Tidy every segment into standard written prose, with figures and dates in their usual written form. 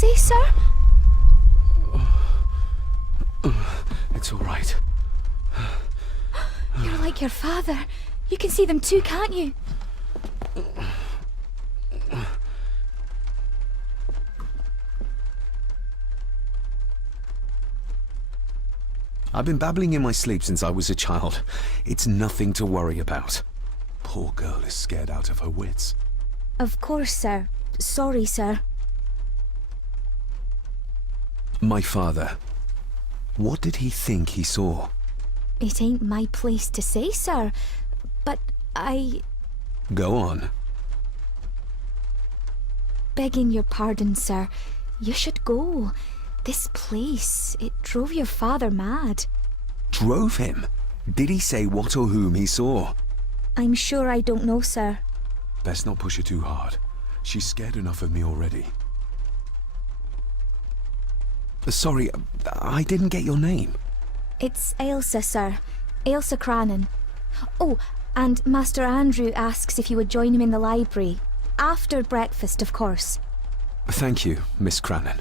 say, sir? It's all right. You're like your father. You can see them too, can't you? I've been babbling in my sleep since I was a child. It's nothing to worry about. Poor girl is scared out of her wits. Of course, sir. Sorry, sir. My father. What did he think he saw? It ain't my place to say, sir. But I... Go on. Begging your pardon, sir. You should go. This place, it drove your father mad. Drove him? Did he say what or whom he saw? I'm sure I don't know, sir. Best not push her too hard. She's scared enough of me already. Sorry, I didn't get your name. It's Ailsa, sir. Ailsa Crannan. Oh, and Master Andrew asks if you would join him in the library. After breakfast, of course. Thank you, Miss Crannan.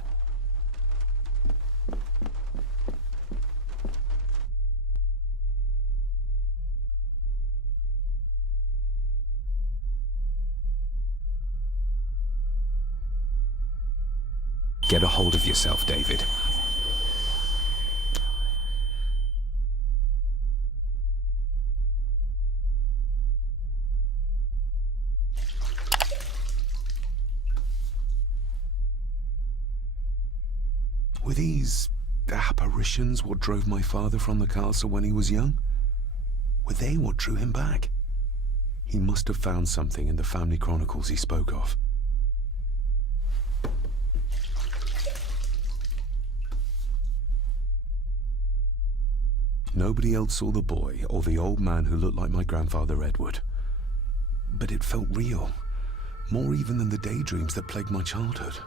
Get a hold of yourself, David. Were these apparitions what drove my father from the castle when he was young? Were they what drew him back? He must have found something in the family chronicles he spoke of. Nobody else saw the boy or the old man who looked like my grandfather Edward. But it felt real, more even than the daydreams that plagued my childhood.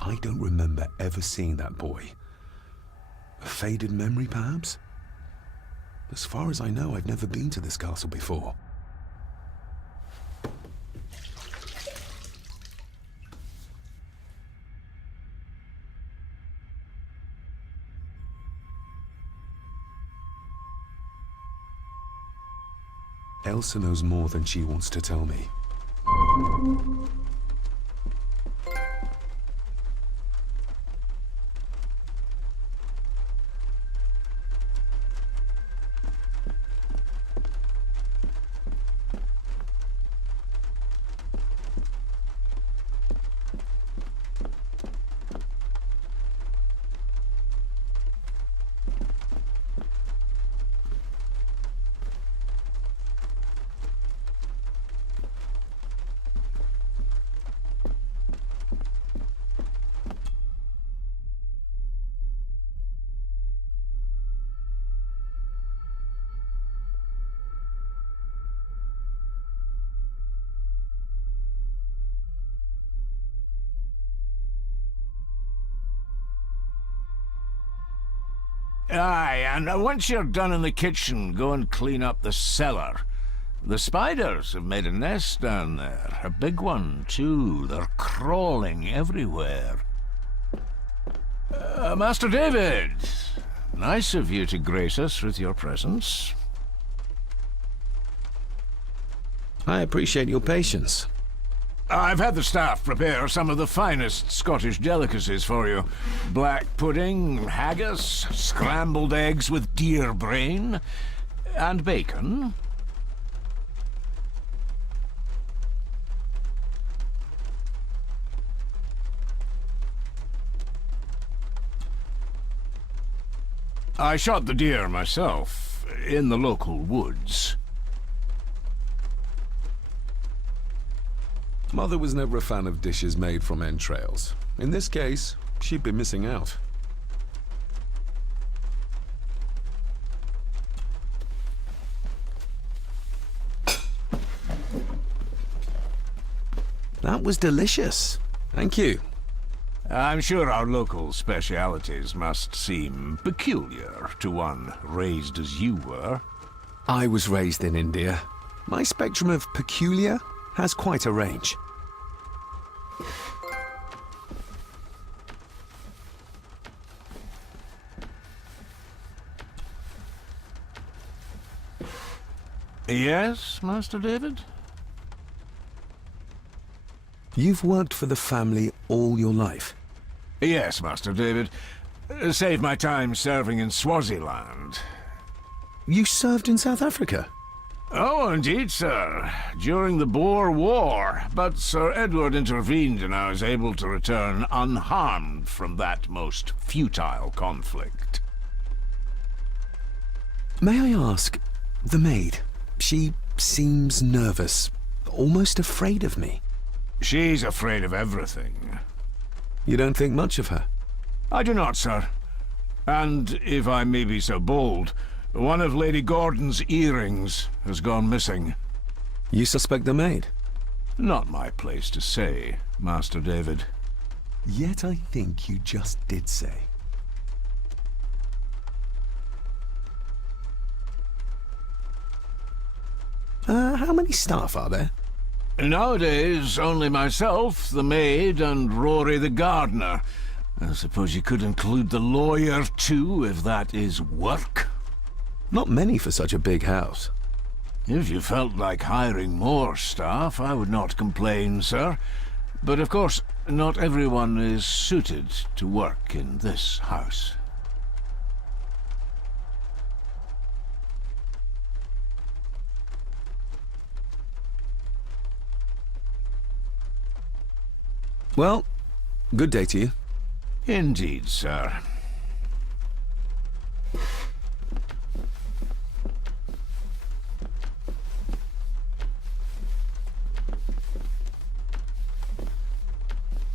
I don't remember ever seeing that boy. A faded memory, perhaps? As far as I know, I've never been to this castle before. Elsa knows more than she wants to tell me. Aye, and once you're done in the kitchen, go and clean up the cellar. The spiders have made a nest down there. A big one, too. They're crawling everywhere. Master David, nice of you to grace us with your presence. I appreciate your patience. I've had the staff prepare some of the finest Scottish delicacies for you. Black pudding, haggis, scrambled eggs with deer brain, and bacon. I shot the deer myself, in the local woods. Mother was never a fan of dishes made from entrails. In this case, she'd be missing out. That was delicious. Thank you. I'm sure our local specialities must seem peculiar to one raised as you were. I was raised in India. My spectrum of peculiar has quite a range. Yes, Master David? You've worked for the family all your life. Yes, Master David. Save my time serving in Swaziland. You served in South Africa? Oh, indeed, sir. During the Boer War. But Sir Edward intervened and I was able to return unharmed from that most futile conflict. May I ask, the maid, she seems nervous, almost afraid of me. She's afraid of everything. You don't think much of her? I do not, sir. And, if I may be so bold, one of Lady Gordon's earrings has gone missing. You suspect the maid? Not my place to say, Master David. Yet I think you just did say. How many staff are there? Nowadays, only myself, the maid, and Rory the gardener. I suppose you could include the lawyer, too, if that is work. Not many for such a big house. If you felt like hiring more staff, I would not complain, sir. But of course, not everyone is suited to work in this house. Well, good day to you. Indeed, sir.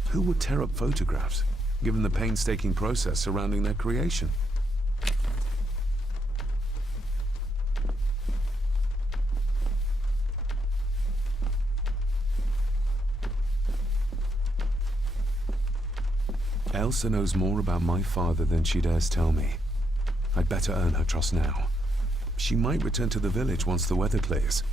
Who would tear up photographs, given the painstaking process surrounding their creation? Elsa knows more about my father than she dares tell me. I'd better earn her trust now. She might return to the village once the weather clears.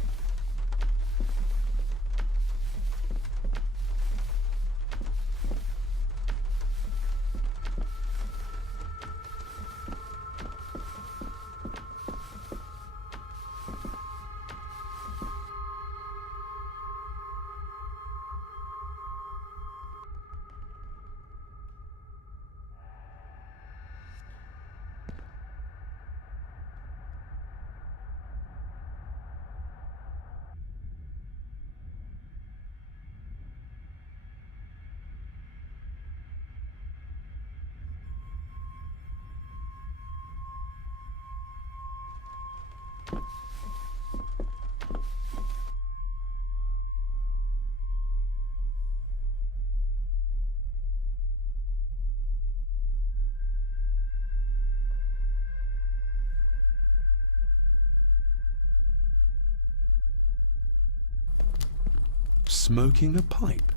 Smoking a pipe?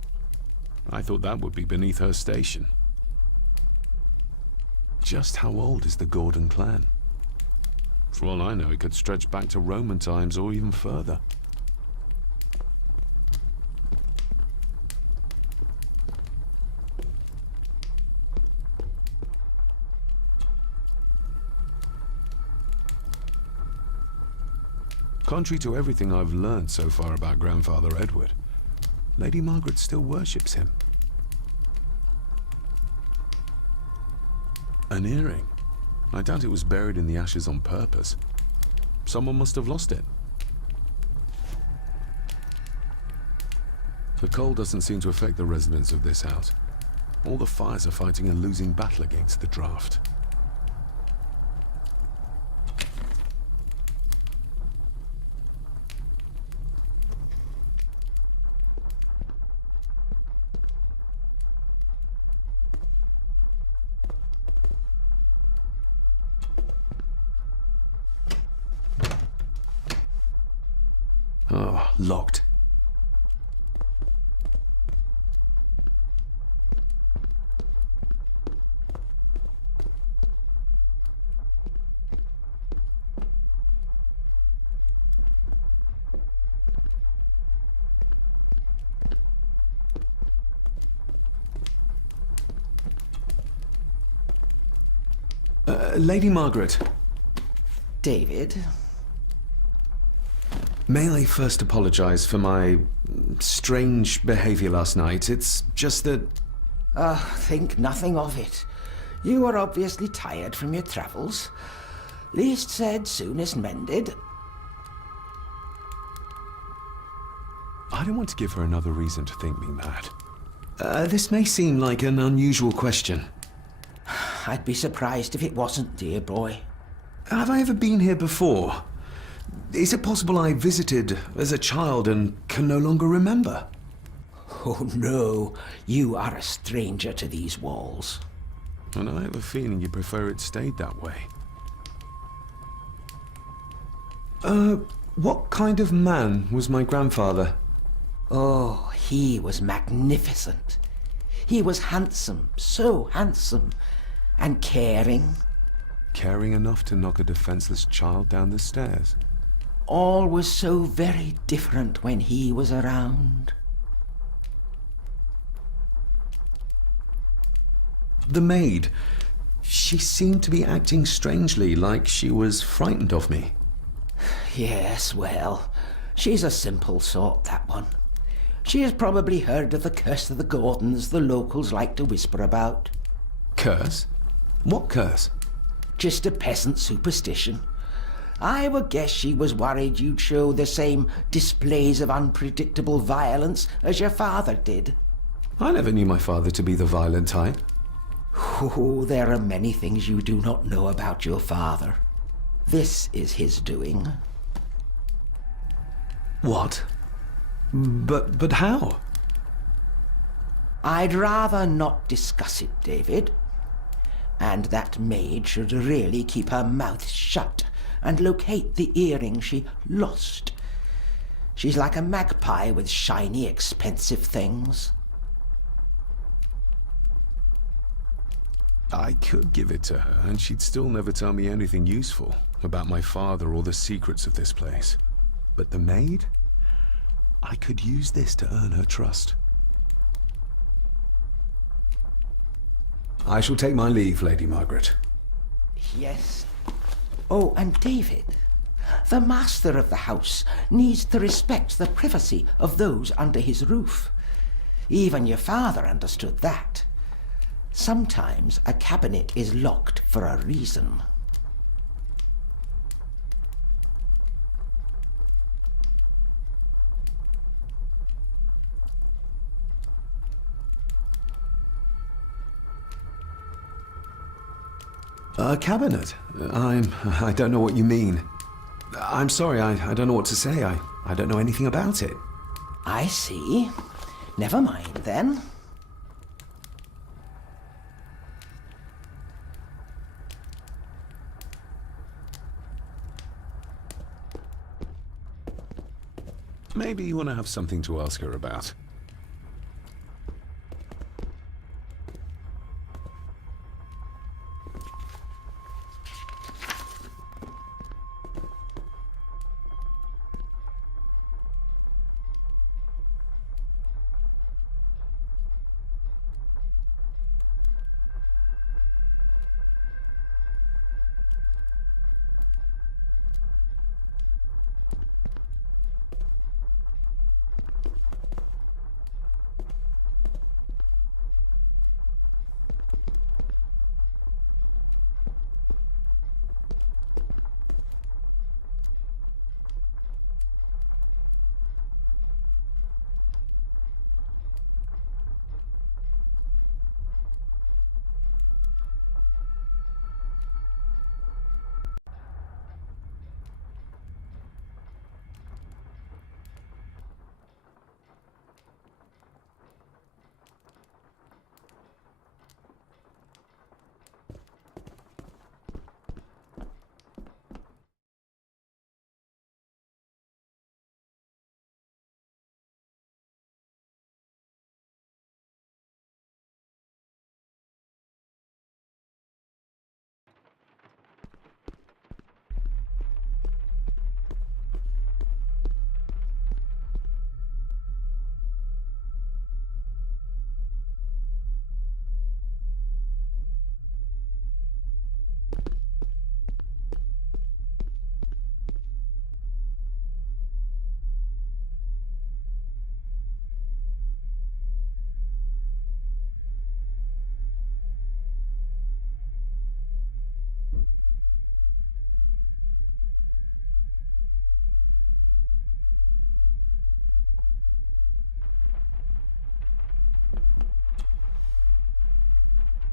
I thought that would be beneath her station. Just how old is the Gordon clan? For all I know, it could stretch back to Roman times or even further. Contrary to everything I've learned so far about Grandfather Edward, Lady Margaret still worships him. An earring. I doubt it was buried in the ashes on purpose. Someone must have lost it. The cold doesn't seem to affect the residents of this house. All the fires are fighting a losing battle against the draft. Oh, locked. Lady Margaret, David? may I first apologize for my strange behavior last night? It's just that... Think nothing of it. You were obviously tired from your travels. Least said, soonest mended. I don't want to give her another reason to think me mad. This may seem like an unusual question. I'd be surprised if it wasn't, dear boy. Have I ever been here before? Is it possible I visited as a child and can no longer remember? Oh no, you are a stranger to these walls. And I have a feeling you prefer it stayed that way. What kind of man was my grandfather? Oh, he was magnificent. He was handsome, so handsome, and caring. Caring enough to knock a defenseless child down the stairs. All was so very different when he was around. The maid. She seemed to be acting strangely, like she was frightened of me. Yes, well, she's a simple sort, that one. She has probably heard of the curse of the Gordons the locals like to whisper about. Curse? What curse? Just a peasant superstition. I would guess she was worried you'd show the same displays of unpredictable violence as your father did. I never knew my father to be the violent type. Oh, there are many things you do not know about your father. This is his doing. What? But how? I'd rather not discuss it, David. And that maid should really keep her mouth shut and locate the earring she lost. She's like a magpie with shiny, expensive things. I could give it to her, and she'd still never tell me anything useful about my father or the secrets of this place. But the maid? I could use this to earn her trust. I shall take my leave, Lady Margaret. Yes. Oh, and David, the master of the house needs to respect the privacy of those under his roof. Even your father understood that. Sometimes a cabinet is locked for a reason. A cabinet? I don't know what you mean. I'm sorry, I don't know what to say. I don't know anything about it. I see. Never mind, then. Maybe you want to have something to ask her about.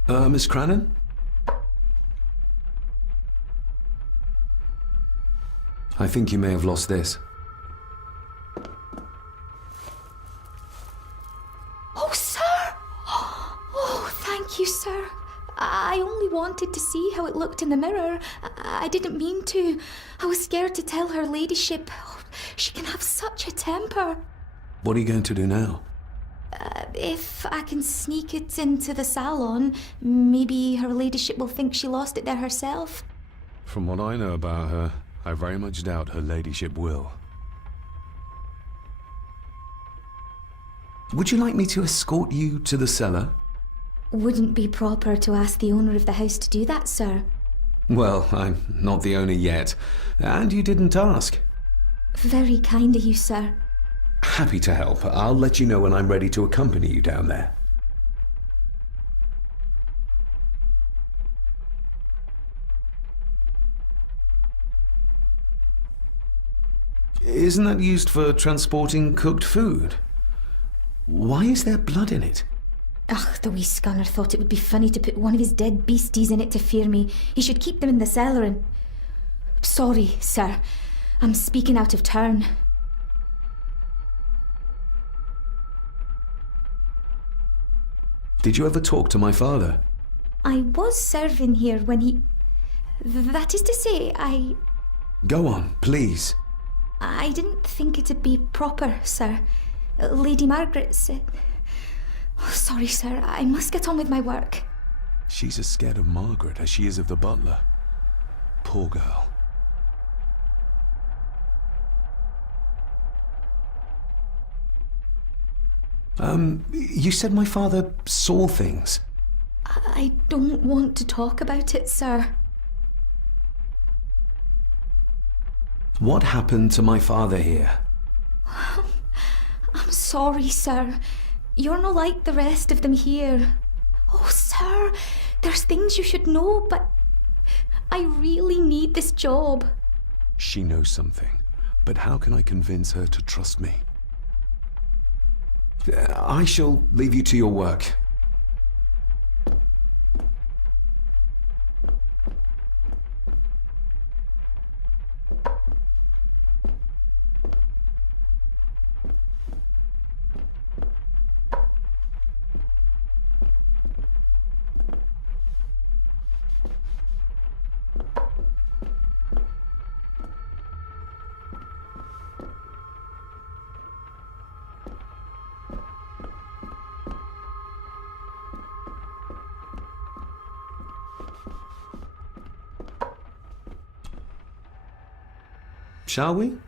Miss Crannan? I think you may have lost this. Oh, sir! Oh, thank you, sir. I only wanted to see how it looked in the mirror. I didn't mean to. I was scared to tell her ladyship. Oh, she can have such a temper. What are you going to do now? If I can sneak it into the salon, maybe her ladyship will think she lost it there herself. From what I know about her, I very much doubt her ladyship will. Would you like me to escort you to the cellar? Wouldn't be proper to ask the owner of the house to do that, sir. Well, I'm not the owner yet, and you didn't ask. Very kind of you, sir. Happy to help. I'll let you know when I'm ready to accompany you down there. Isn't that used for transporting cooked food? Why is there blood in it? Ugh, the wee scunner thought it would be funny to put one of his dead beasties in it to fear me. He should keep them in the cellar and... Sorry, sir. I'm speaking out of turn. Did you ever talk to my father? I was serving here when he... That is to say, Go on, please. I didn't think it'd be proper, sir. Lady Margaret said... Oh, sorry, sir. I must get on with my work. She's as scared of Margaret as she is of the butler. Poor girl. You said my father saw things. I don't want to talk about it, sir. What happened to my father here? I'm sorry, sir. You're not like the rest of them here. Oh, sir, there's things you should know, but I really need this job. She knows something, but how can I convince her to trust me? I shall leave you to your work. Shall we?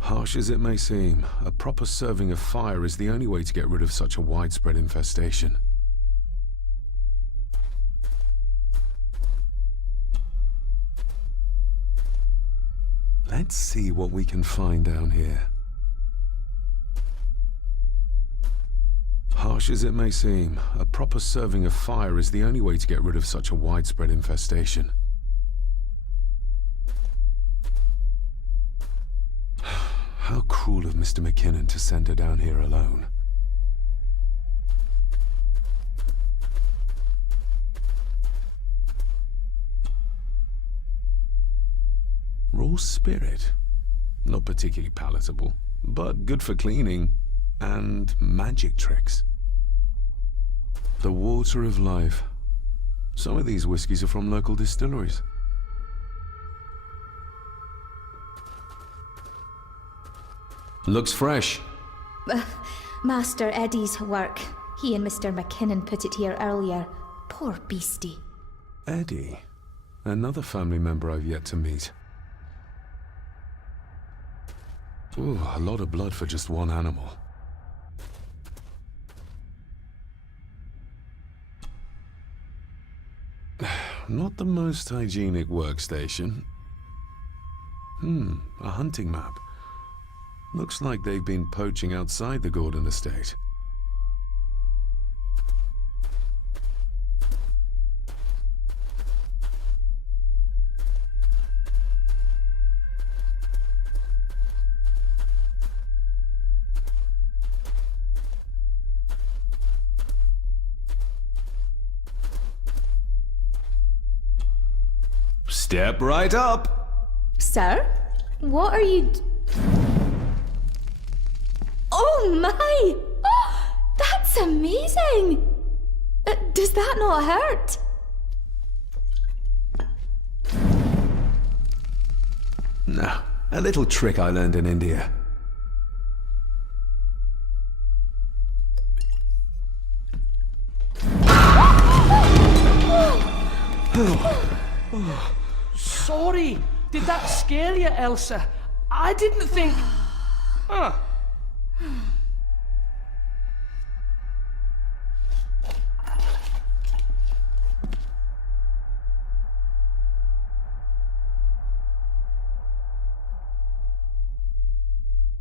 Harsh as it may seem, a proper serving of fire is the only way to get rid of such a widespread infestation. Let's see what we can find down here. Harsh Harsh as it may seem, a proper serving of fire is the only way to get rid of such a widespread infestation. How cruel of Mr. McKinnon to send her down here alone. Raw spirit. Not particularly palatable, but good for cleaning and magic tricks. The water of life. Some of these whiskies are from local distilleries. Looks fresh. Master Eddie's work. He and Mr. McKinnon put it here earlier. Poor beastie. Eddie. Another family member I've yet to meet. Ooh, a lot of blood for just one animal. Not the most hygienic workstation. A hunting map. Looks like they've been poaching outside the Gordon estate. Step right up! Sir? What are you... Oh my! Oh, that's amazing! Does that not hurt? No, a little trick I learned in India. Sorry, did that scare you, Elsa? I didn't think... Huh.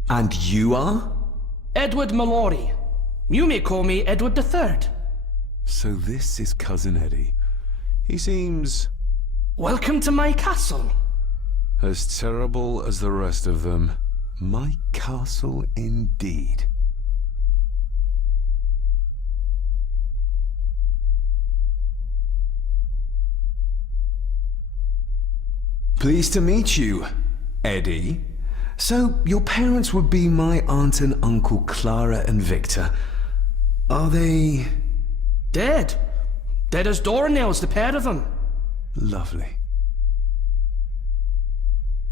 And you are? Edward Mallory. You may call me Edward III. So this is Cousin Eddie. He seems... Welcome to my castle. as terrible as the rest of them. My castle indeed. Pleased to meet you, Eddie. So, your parents would be my aunt and uncle Clara and Victor. Are they... Dead. Dead as doornails, the pair of them. Lovely.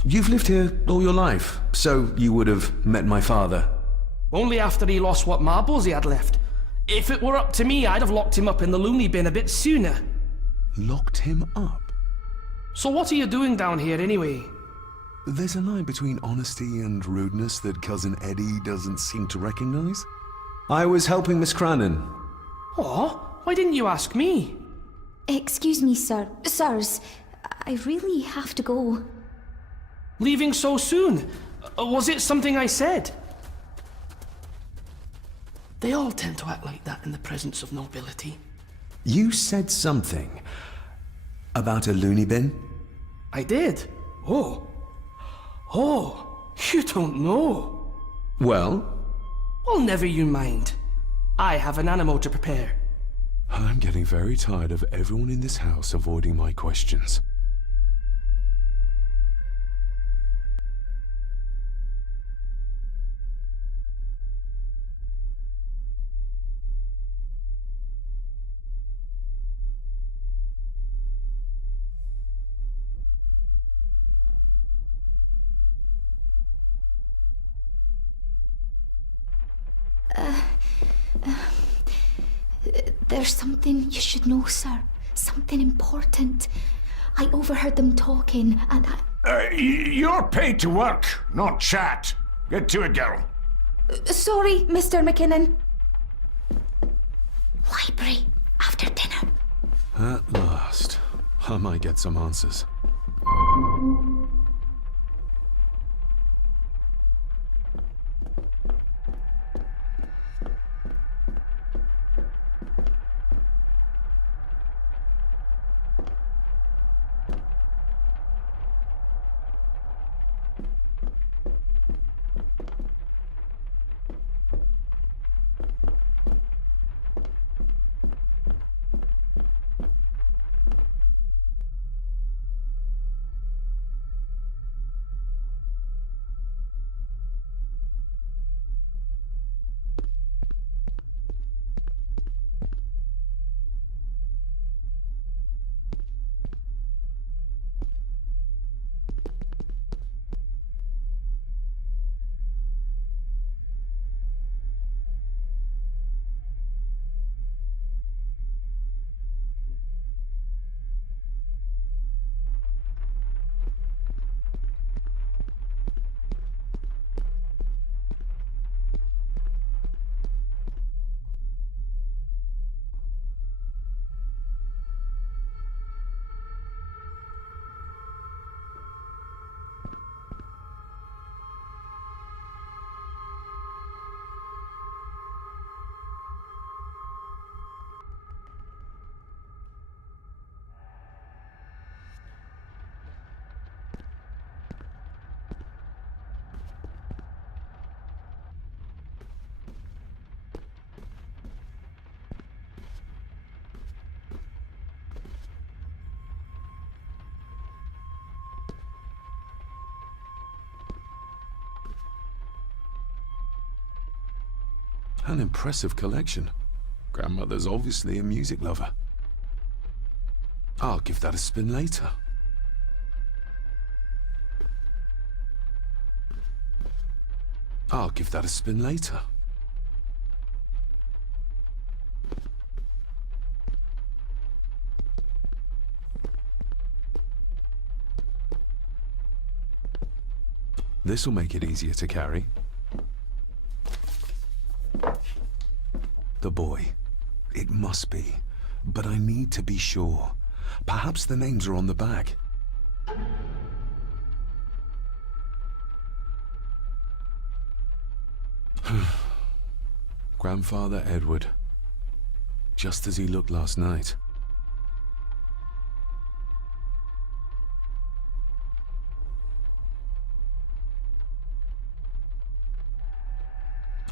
You've lived here all your life, so you would have met my father. Only after he lost what marbles he had left. If it were up to me, I'd have locked him up in the loony bin a bit sooner. Locked him up? So what are you doing down here anyway? There's a line between honesty and rudeness that Cousin Eddie doesn't seem to recognize. I was helping Miss Crannan. Oh, why didn't you ask me? Excuse me, sir. Sirs, I really have to go. Leaving so soon? Was it something I said? They all tend to act like that in the presence of nobility. You said something about a loony bin? I did. Oh, you don't know. Well? Well, never you mind. I have an animal to prepare. I'm getting very tired of everyone in this house avoiding my questions. There's something you should know, sir. Something important. I overheard them talking, and You're paid to work, not chat. Get to it, girl. Sorry, Mr. McKinnon. Library, after dinner. At last. I might get some answers. An impressive collection. Grandmother's obviously a music lover. I'll give that a spin later. I'll give that a spin later. This'll make it easier to carry. The boy. It must be. But I need to be sure. Perhaps the names are on the back. Grandfather Edward. Just as he looked last night.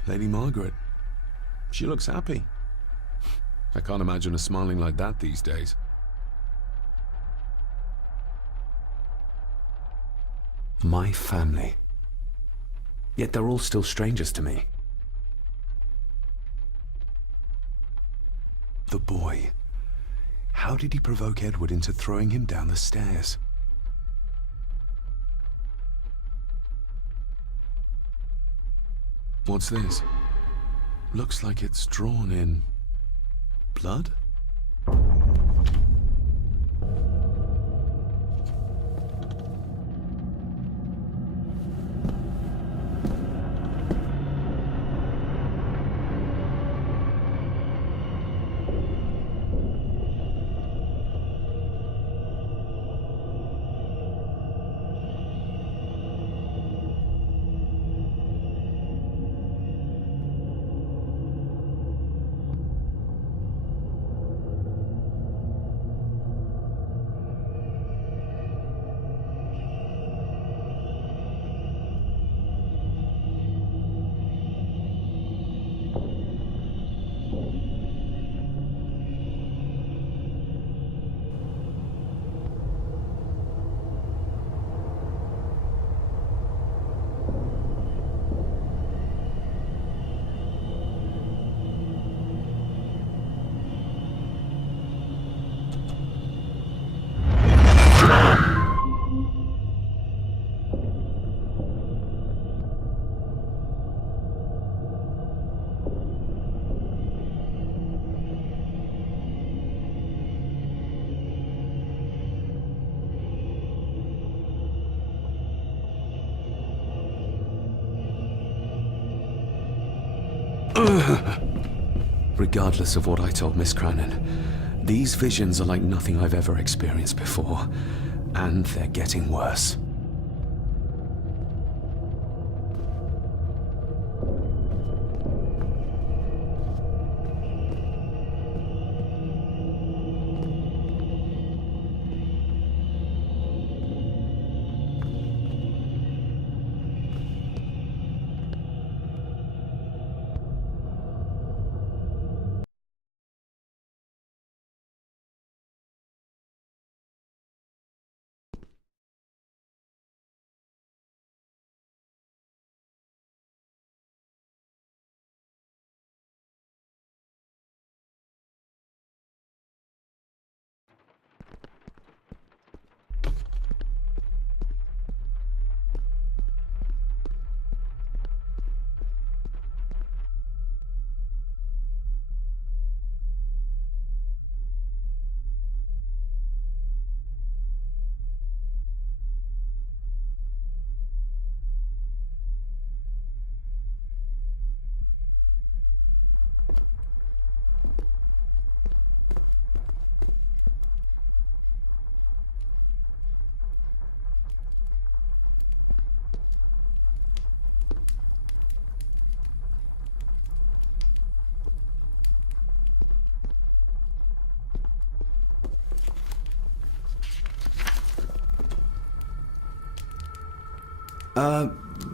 Lady Margaret. She looks happy. I can't imagine her smiling like that these days. My family. Yet they're all still strangers to me. The boy. How did he provoke Edward into throwing him down the stairs? What's this? Looks like it's drawn in blood? Regardless of what I told Miss Cranon, these visions are like nothing I've ever experienced before, and they're getting worse.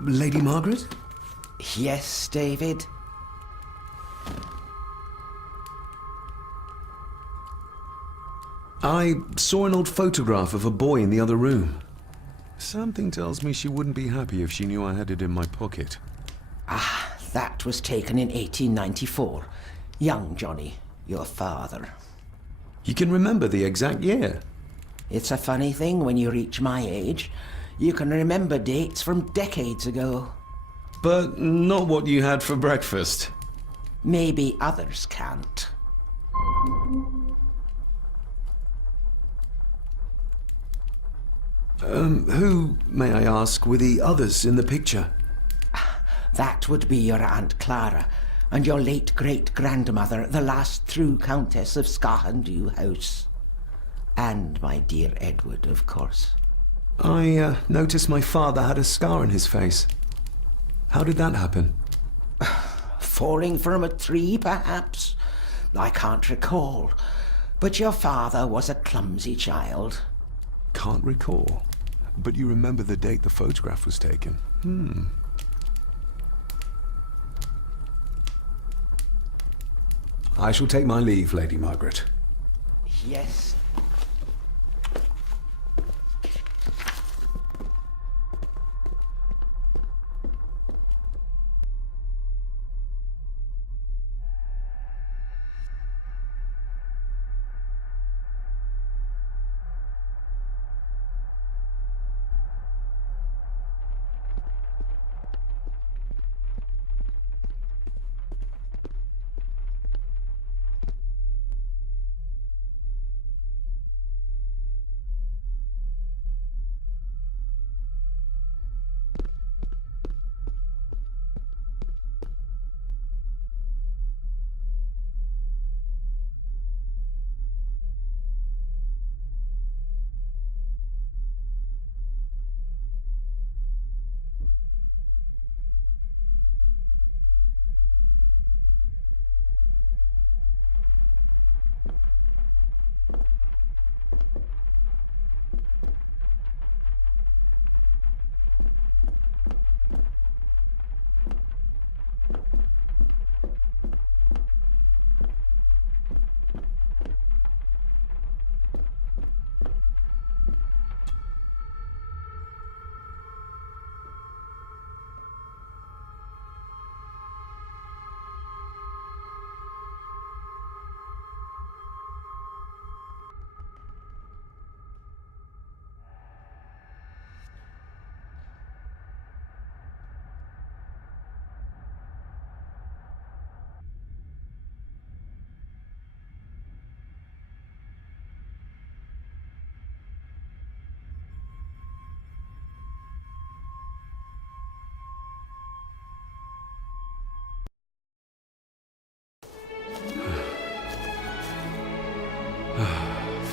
Lady Margaret? Yes, David? I saw an old photograph of a boy in the other room. Something tells me she wouldn't be happy if she knew I had it in my pocket. Ah, That was taken in 1894. Young Johnny, your father. You can remember the exact year. It's a funny thing when you reach my age. You can remember dates from decades ago. But not what you had for breakfast. Maybe others can't. Who, may I ask, were the others in the picture? That would be your Aunt Clara and your late great-grandmother, the last true Countess of Scahandew House. And my dear Edward, of course. I noticed my father had a scar on his face. How did that happen? Falling from a tree, perhaps? I can't recall. But your father was a clumsy child. Can't recall. But you remember the date the photograph was taken? I shall take my leave, Lady Margaret. Yes.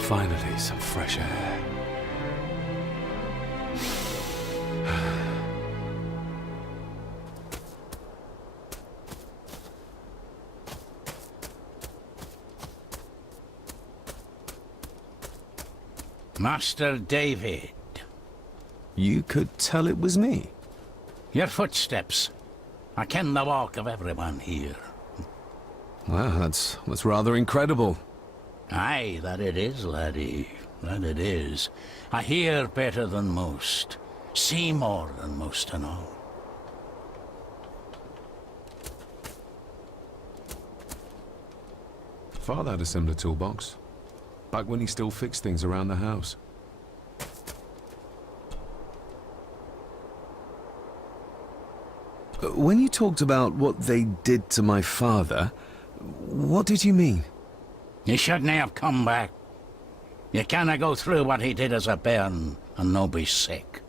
Finally, some fresh air. Master David. You could tell it was me. Your footsteps. I ken the walk of everyone here. Wow, that's rather incredible. Aye, that it is, laddie. That it is. I hear better than most. See more than most and all. Father had a similar toolbox. Back when he still fixed things around the house. When you talked about what they did to my father, what did you mean? You shouldn't have come back. You canna go through what he did as a bairn and no be sick.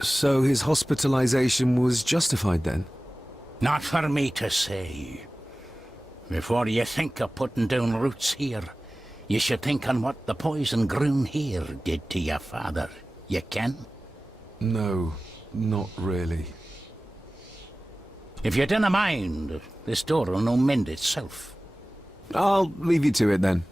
So his hospitalization was justified then? Not for me to say. Before you think of putting down roots here, you should think on what the poison grown here did to your father. You can? No, not really. If you dinna mind, this door will no mend itself. I'll leave you to it then.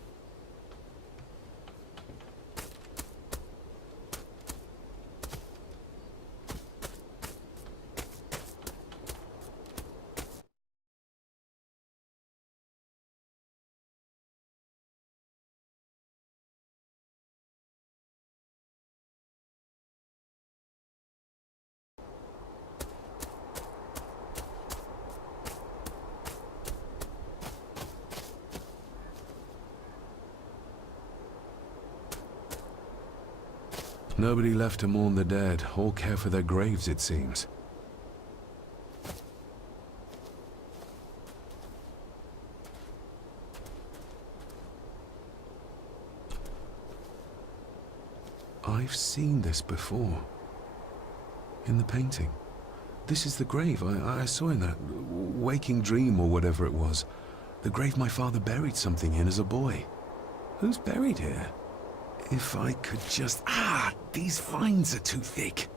Nobody left to mourn the dead, or care for their graves, it seems. I've seen this before. In the painting. This is the grave I saw in that waking dream or whatever it was. The grave my father buried something in as a boy. Who's buried here? If I could just... Ah! These vines are too thick.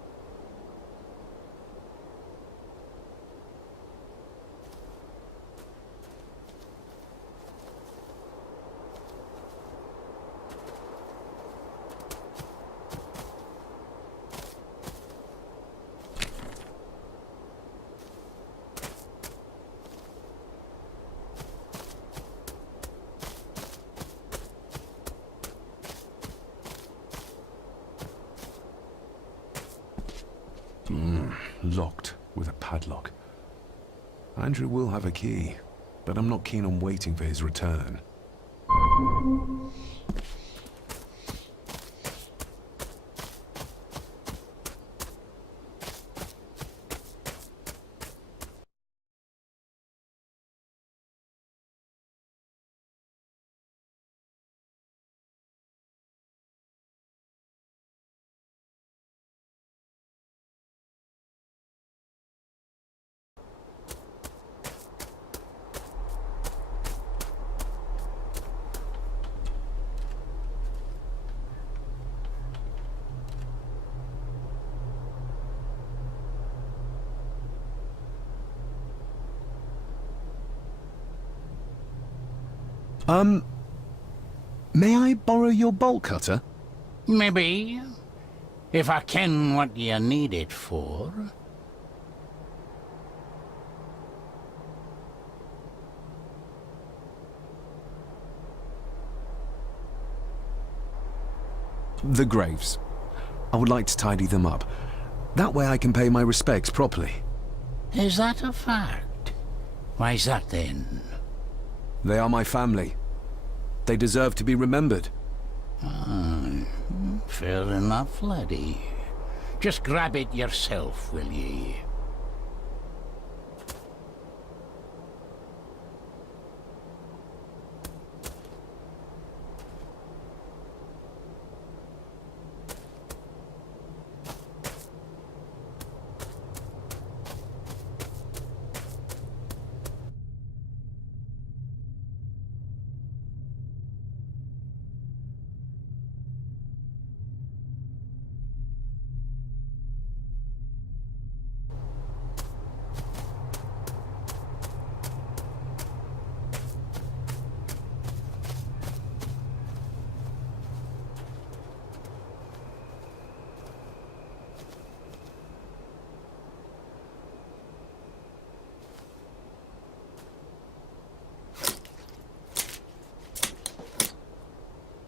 Locked with a padlock. Andrew will have a key, but I'm not keen on waiting for his return. May I borrow your bolt cutter? Maybe. If I ken what you need it for. The graves. I would like to tidy them up. That way I can pay my respects properly. Is that a fact? Why's that then? They are my family. They deserve to be remembered. Fair enough, laddie. Just grab it yourself, will ye?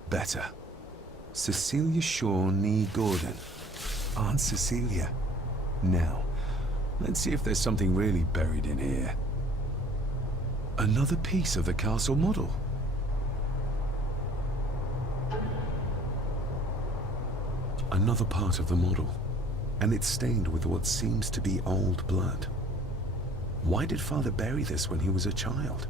Better. Cecilia Shaw Nee Gordon. Aunt Cecilia. Now, let's see if there's something really buried in here. Another piece of the castle model. Another part of the model. And it's stained with what seems to be old blood. Why did Father bury this when he was a child?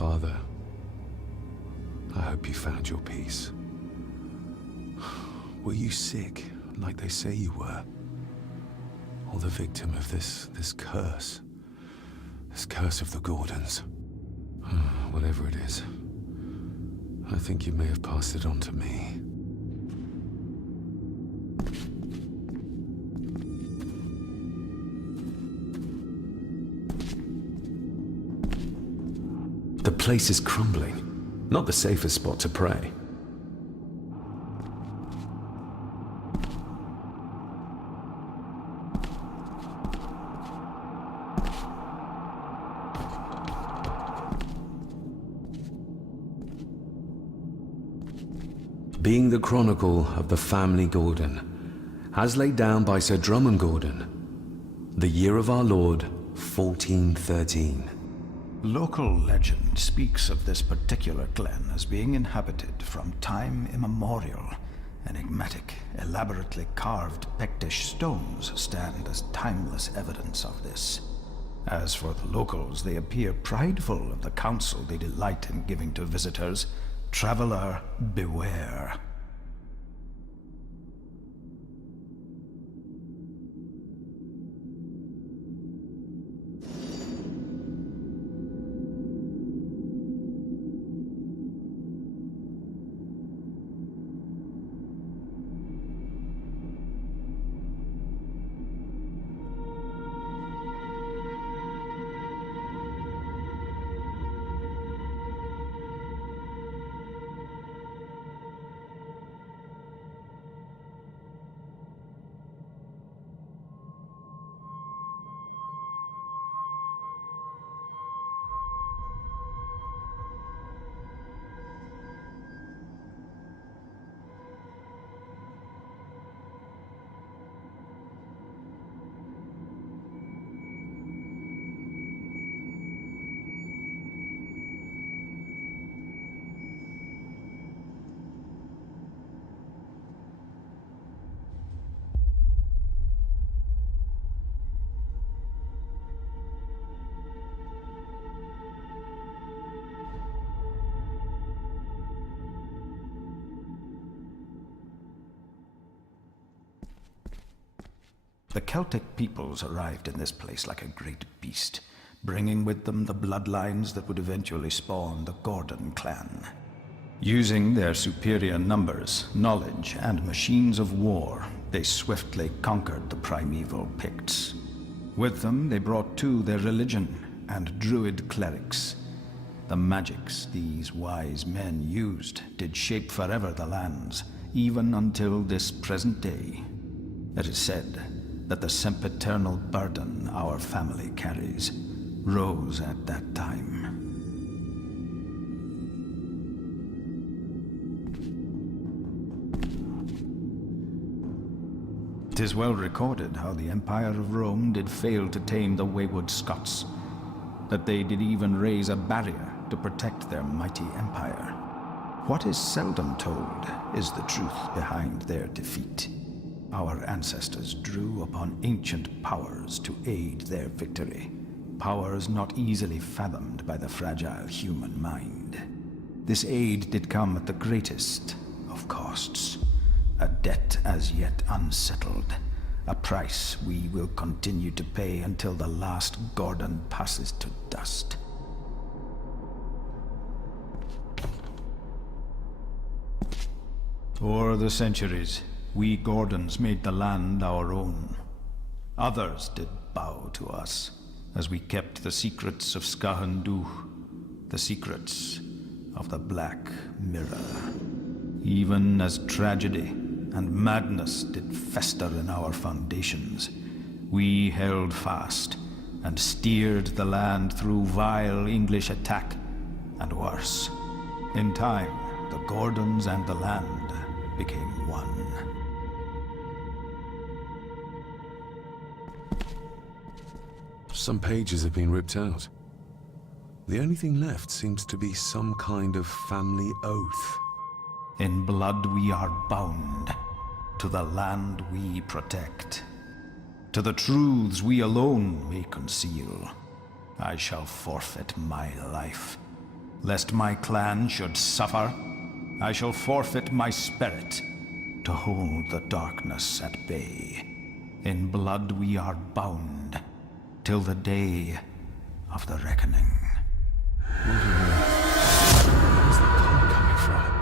father. I hope you found your peace. Were you sick, like they say you were? Or the victim of this curse? This curse of the Gordons? Whatever it is, I think you may have passed it on to me. The place is crumbling. Not the safest spot to pray. Being the chronicle of the family Gordon, as laid down by Sir Drummond Gordon, the year of our Lord, 1413. Local legend speaks of this particular glen as being inhabited from time immemorial. Enigmatic, elaborately carved Pictish stones stand as timeless evidence of this. As for the locals, they appear prideful of the counsel they delight in giving to visitors. Traveler, beware. The Celtic peoples arrived in this place like a great beast, bringing with them the bloodlines that would eventually spawn the Gordon clan. Using their superior numbers, knowledge, and machines of war, they swiftly conquered the primeval Picts. With them, they brought too their religion and druid clerics. The magics these wise men used did shape forever the lands, even until this present day. It is said that the sempiternal burden our family carries rose at that time. 'Tis well recorded how the Empire of Rome did fail to tame the wayward Scots, that they did even raise a barrier to protect their mighty empire. What is seldom told is the truth behind their defeat. Our ancestors drew upon ancient powers to aid their victory, powers not easily fathomed by the fragile human mind. This aid did come at the greatest of costs, a debt as yet unsettled, a price we will continue to pay until the last Gordon passes to dust. For the centuries, we Gordons made the land our own. Others did bow to us, as we kept the secrets of Scahan Dubh, the secrets of the Black Mirror. Even as tragedy and madness did fester in our foundations, we held fast and steered the land through vile English attack and worse. In time, the Gordons and the land became one. Some pages have been ripped out. The only thing left seems to be some kind of family oath. In blood we are bound to the land we protect, to the truths we alone may conceal. I shall forfeit my life Lest my clan should suffer, I shall forfeit my spirit to hold the darkness at bay. In blood we are bound till the day of the reckoning. Where's the calm coming from?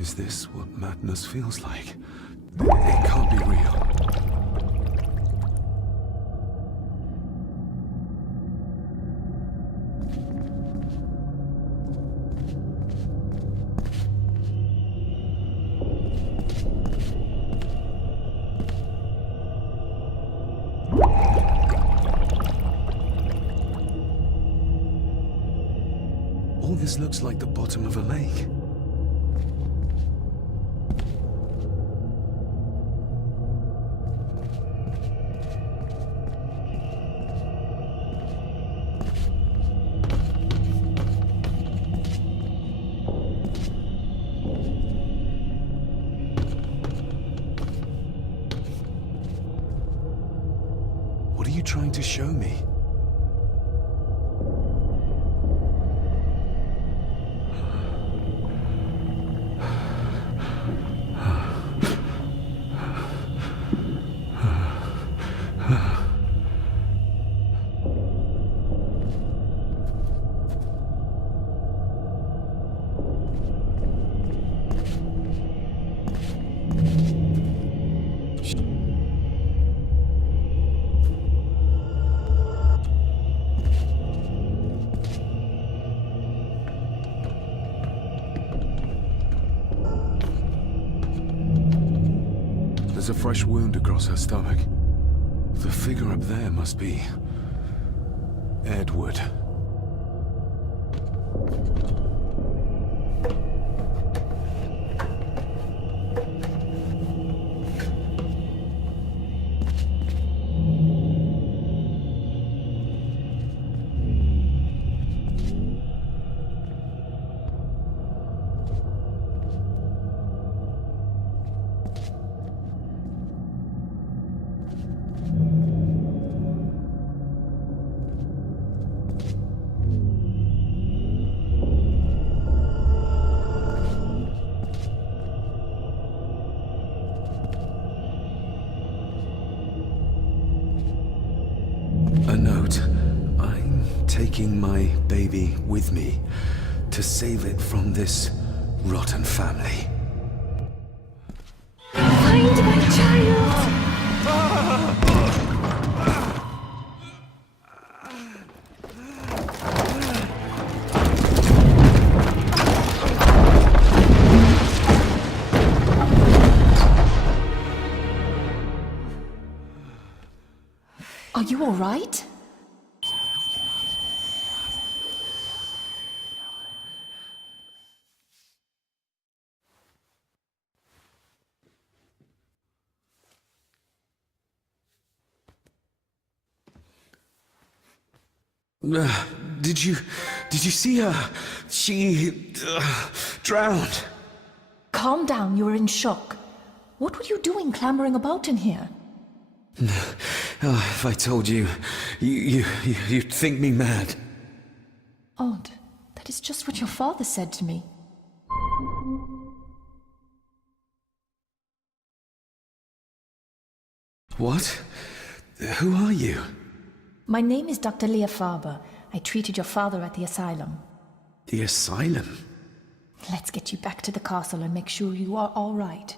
Is this what madness feels like? It can't be real. All this looks like the bottom of a lake. What are you trying to show me? There's a fresh wound across her stomach. The figure up there must be Edward. A note. I'm taking my baby with me to save it from this rotten family. Find my child! Are you all right? Did you see her? She drowned. Calm down, you're in shock. What were you doing clambering about in here? If I told you, you'd think me mad. Odd. That is just what your father said to me. What? Who are you? My name is Dr. Leah Farber. I treated your father at the asylum. The asylum? Let's get you back to the castle and make sure you are all right.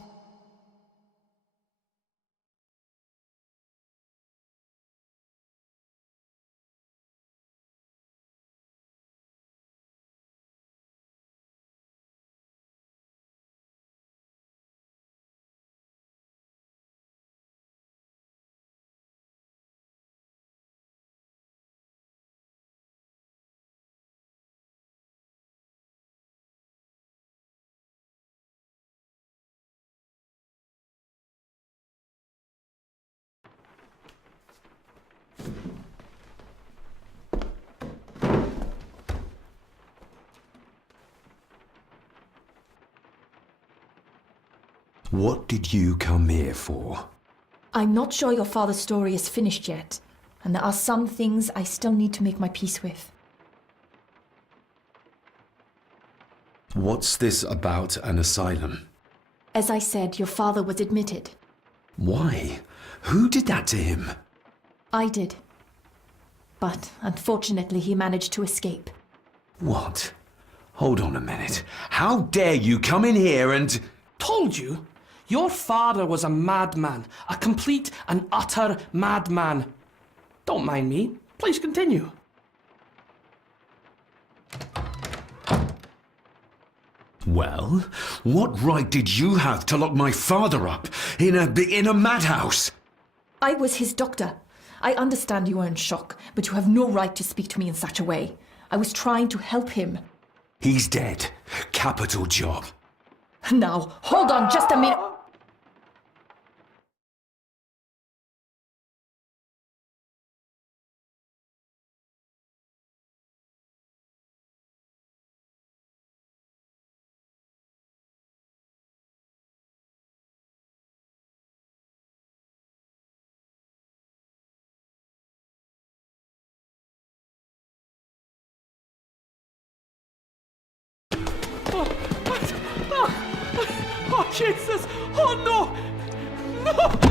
What did you come here for? I'm not sure your father's story is finished yet, and there are some things I still need to make my peace with. What's this about an asylum? As I said, your father was admitted. Why? Who did that to him? I did. But unfortunately, he managed to escape. What? Hold on a minute. How dare you come in here and... Told you? Your father was a madman. A complete and utter madman. Don't mind me. Please continue. Well, what right did you have to lock my father up in a madhouse? I was his doctor. I understand you are in shock, but you have no right to speak to me in such a way. I was trying to help him. He's dead. Capital job. Now, hold on just a minute. Oh, Jesus! Oh, no! No!